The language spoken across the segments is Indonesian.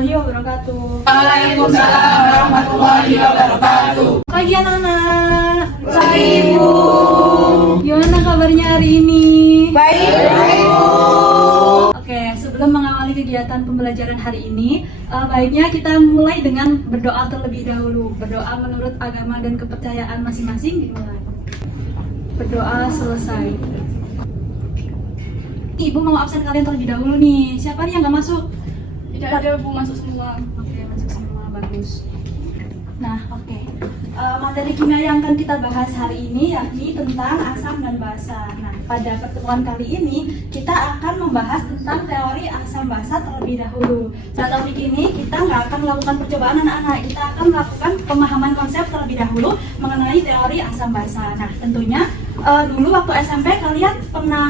warahmatullahi wabarakatuh. Waalaikumsalam warahmatullahi wabarakatuh. Pagi anak-anak. Pagi Ibu. Gimana kabarnya hari ini? Baik. Oke, sebelum mengawali kegiatan pembelajaran hari ini, baiknya kita mulai dengan berdoa terlebih dahulu. Berdoa menurut agama dan kepercayaan masing-masing dimulai. Berdoa selesai. Ibu mau absen kalian terlebih dahulu nih. Siapa nih yang nggak masuk? Tidak ada Bu, masuk semua. Oke, masuk semua, bagus. Nah, oke. Materi kimia yang akan kita bahas hari ini yakni tentang asam dan basa. Nah, pada pertemuan kali ini kita akan membahas tentang teori asam basa terlebih dahulu. Pada topik ini kita nggak akan melakukan percobaan anak-anak. Kita akan melakukan pemahaman konsep terlebih dahulu mengenai teori asam basa. Nah, tentunya dulu waktu SMP kalian pernah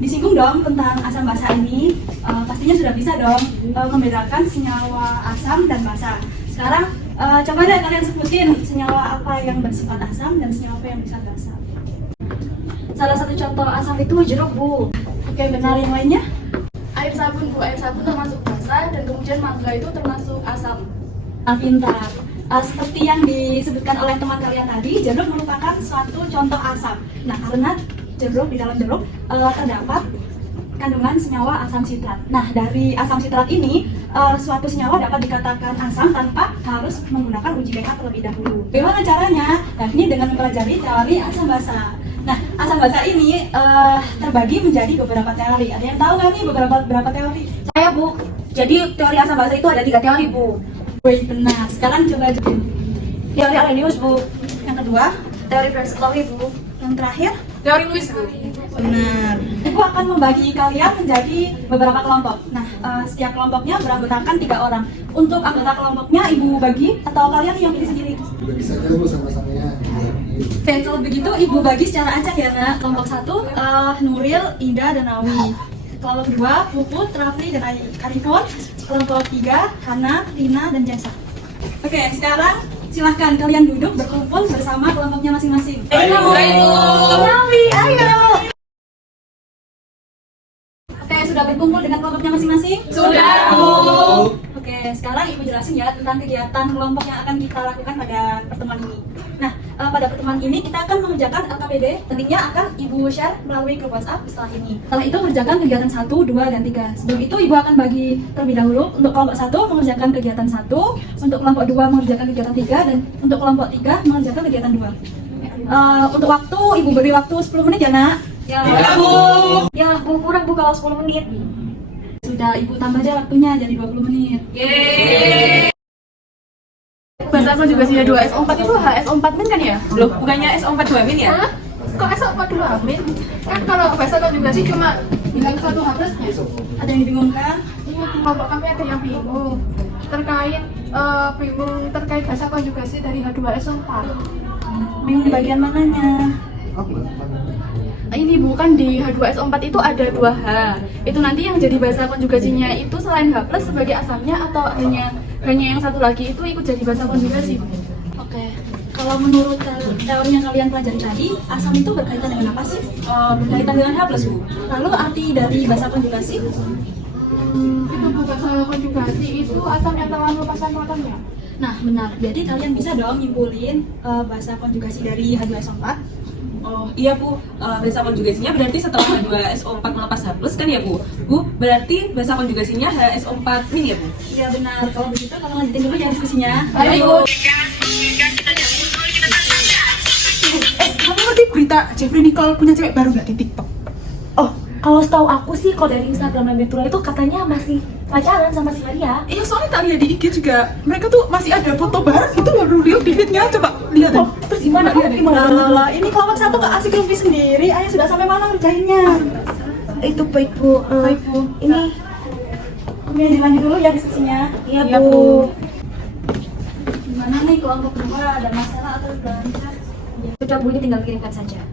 disinggung dong tentang asam basa ini. Pastinya sudah bisa dong membedakan senyawa asam dan basa. Sekarang coba deh kalian sebutin senyawa apa yang bersifat asam dan senyawa apa yang bersifat basa. Salah satu contoh asam itu jeruk, Bu. Oke, benar. Yang lainnya? Air sabun Bu, air sabun termasuk basa dan kemudian mangga itu termasuk asam. Pintar. Seperti yang disebutkan oleh teman kalian tadi, jeruk merupakan suatu contoh asam. Nah, karena di dalam jeruk terdapat kandungan senyawa asam sitrat. Nah, dari asam sitrat ini suatu senyawa dapat dikatakan asam tanpa harus menggunakan uji pH terlebih dahulu. Bagaimana caranya? Yakni dengan mempelajari teori asam basa. Nah, asam basa ini terbagi menjadi beberapa teori. Ada yang tahu nggak nih beberapa teori? Saya Bu, jadi teori asam basa itu ada 3 teori Bu. Wih, benar. Sekarang coba aja. Teori Arrhenius Bu, Yang kedua, teori Bernoulli Bu, yang terakhir, Teori Lewis Bu. benar. Ibu akan membagi kalian menjadi beberapa kelompok. Nah, setiap kelompoknya beranggotakan 3 orang. Untuk anggota kelompoknya Ibu bagi atau kalian yang pilih sendiri? Bagi saja Bu sama-samanya. Oke, kalau begitu Ibu bagi secara acak ya, Nak. Kelompok 1, Nuril, Ida, dan Awi. Kelompok 2, Puput, Rafli, dan Arifon. Kelompok 3, Hana, Rina, dan Jasa. Oke, sekarang silahkan kalian duduk berkumpul bersama kelompoknya masing-masing. Ayo Bu. Awi, ayo! Oke, sudah berkumpul dengan kelompoknya masing-masing? Sudah Bu. Oke, sekarang Ibu jelasin ya tentang kegiatan kelompok yang akan kita lakukan pada pertemuan ini. Nah, pada pertemuan ini kita akan mengerjakan LKPD. Tentunya akan Ibu share melalui grup WhatsApp setelah ini. Setelah itu mengerjakan kegiatan 1, 2, dan 3. Sebelum itu Ibu akan bagi terlebih dahulu. Untuk kelompok 1 mengerjakan kegiatan 1, untuk kelompok 2 mengerjakan kegiatan 3, dan untuk kelompok 3 mengerjakan kegiatan 2. Untuk waktu, Ibu beri waktu 10 menit ya, Nak? Ya Bu. ya Bu, kurang Bu kalau 10 menit. Sudah, Ibu tambah aja waktunya jadi 20 menit. Bahasa konjugasinya 2 SO4 itu HSO4 min kan ya? Loh, bukannya SO4 2 min ya? Kok SO4 2 min? Kan kalau bahasa konjugasi cuma bilang satu hapusnya. Ada yang dibingungkan? Kelompok kami ada yang bingung terkait bahasa konjugasi dari H2SO4. Bingung di bagian mananya? Ini bukan di H2SO4 itu ada 2H. Itu nanti yang jadi bahasa konjugasinya itu selain H+ sebagai asamnya atau hanya yang satu lagi itu ikut jadi bahasa konjugasi. Oke, kalau menurut teori yang kalian pelajari tadi, asam itu berkaitan dengan apa sih? Berkaitan dengan H+, Bu. Lalu arti dari bahasa konjugasi? Itu bahasa konjugasi itu asam yang telah melepaskan protonnya. Nah, benar. Jadi kalian bisa dong nyimpulin bahasa konjugasi dari H2SO4. Oh iya Bu, bahasa konjugasinya berarti setelah H2SO4 melepas H+ kan ya Bu? Bu, berarti bahasa konjugasinya HSO4 min ya Bu? Iya benar. Kalau begitu kita lanjutin dulu ya diskusinya. Ayo. Kamu ngerti berita Jeffrey Nicole punya cewek baru nggak di TikTok? Oh, kalau setahu aku sih kalau dari Instagram Betura itu katanya masih pacaran sama si Maria. Iya, soalnya tak lihat di IG juga mereka tuh masih ada foto bareng itu baru real di feed-nya, coba lihat. Oh, terus gimana? Lah, ini kelompok 1 Kak asik lebih sendiri. Ayo sudah sampai mana ngerjainnya? Itu baik Bu. Baik, Bu. Ini Oke, dilanjut dulu ya diskusinya. iya Bu. Gimana nih kelompok 2? Ada masalah atau sudah lancar? Sudah Bu, ini tinggal kirimkan saja.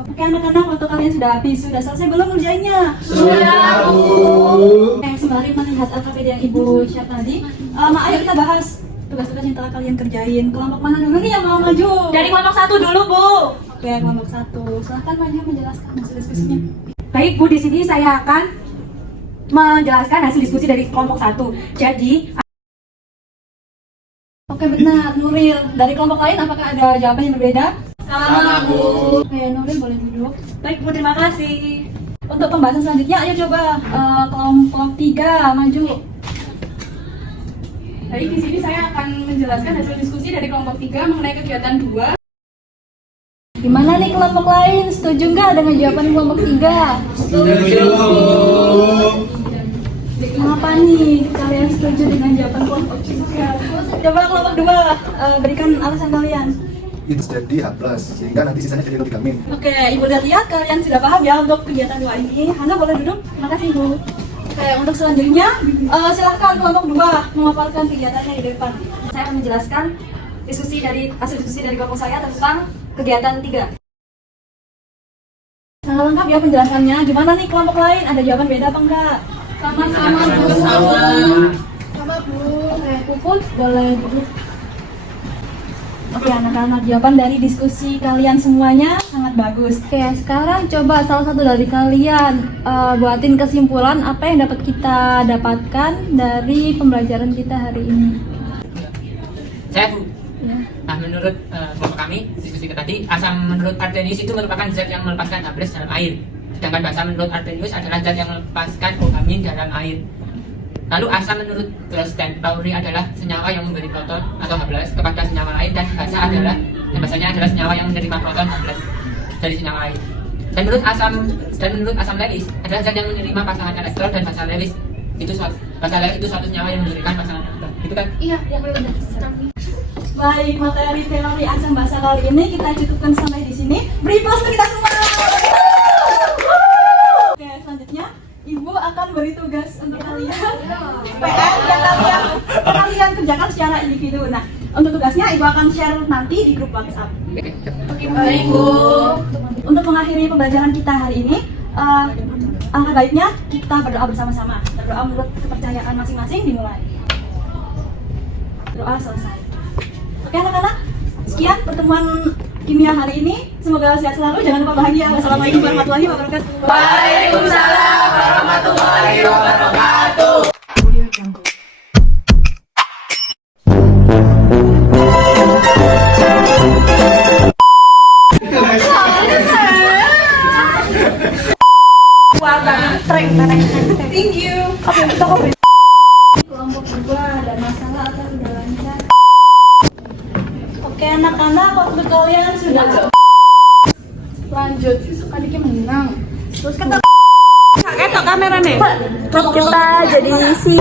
Oke anak-anak, waktu kalian sudah habis, sudah selesai belum ngerjainnya? Sudah Bu. Sembari melihat LKPD yang Ibu share tadi, ayo kita bahas tugas-tugas yang telah kalian kerjain. Kelompok mana dulu nih yang mau maju? Dari kelompok 1 dulu Bu. Oke, kelompok 1. Silahkan maju menjelaskan hasil diskusinya. Baik Bu, di sini saya akan menjelaskan hasil diskusi dari kelompok 1. Jadi, Oke benar, Nuril. Dari kelompok lain apakah ada jawaban yang berbeda? Sama Bu. Oke, Nuril boleh duduk. baik Bu, terima kasih. Untuk pembahasan selanjutnya, ayo coba kelompok 3 maju. Baik, di sini saya akan menjelaskan hasil diskusi dari kelompok 3 mengenai kegiatan 2. Gimana nih kelompok lain? Setuju nggak dengan jawaban kelompok 3? Setuju. Kenapa nih kalian setuju dengan jawaban kelompok 3? Coba kelompok 2 berikan alasan kalian. Itu jadi H+, sehingga nanti sisanya jadi logika min. Oke, Ibu udah lihat kalian sudah paham ya untuk kegiatan 2 ini. Hana boleh duduk? Terima kasih Bu. Oke, untuk selanjutnya silahkan kelompok 2 memaparkan kegiatannya di depan. Saya akan menjelaskan hasil diskusi dari kelompok saya tentang kegiatan 3. Sangat lengkap ya penjelasannya. Gimana nih kelompok lain? Ada jawaban beda apa enggak? Sama-sama Bu. Sama Bu. Oke, Puput boleh duduk. Oke anak-anak, jawaban dari diskusi kalian semuanya sangat bagus. Oke, sekarang coba salah satu dari kalian buatin kesimpulan apa yang dapat kita dapatkan dari pembelajaran kita hari ini. Saya Bu. Ya. Nah, menurut kelompok kami diskusi kita tadi, asam menurut Arrhenius itu merupakan zat yang melepaskan H+ dalam air. Sedangkan basa menurut Arrhenius adalah zat yang melepaskan OH- dalam air. Lalu asam menurut Wells dan Pauli adalah senyawa yang memberi proton atau H+ kepada senyawa lain, dan basanya adalah senyawa yang menerima proton H+ dari senyawa lain. Dan menurut asam Lewis adalah zat yang menerima pasangan elektron, dan basa Lewis itu suatu senyawa yang memberikan pasangan elektron. Gitu kan? Iya, benar. Baik, materi teori asam basa kali ini kita cukupkan sampai di sini. Beri plus untuk kita semua. Oke, selanjutnya Ibu akan beri tugas untuk kalian. PR yang kalian kerjakan secara individu. Nah, untuk tugasnya Ibu akan share nanti di grup WhatsApp. Baik Bu. Untuk mengakhiri pembelajaran kita hari ini, alangkah baiknya kita berdoa bersama-sama. Berdoa menurut kepercayaan masing-masing dimulai. Doa selesai. Oke anak-anak, sekian pertemuan kimia hari ini. Semoga sehat selalu, jangan lupa bahagia. Wassalamualaikum warahmatullahi wabarakatuh. Waalaikumsalam warahmatullahi wabarakatuh. Thank you. Kelompok 2 ada masalah atau tidak lancar? Oke anak-anak, waktu kalian sudah Lanjut, adiknya menang. Terus Ketok kamera nih. Kita jadi si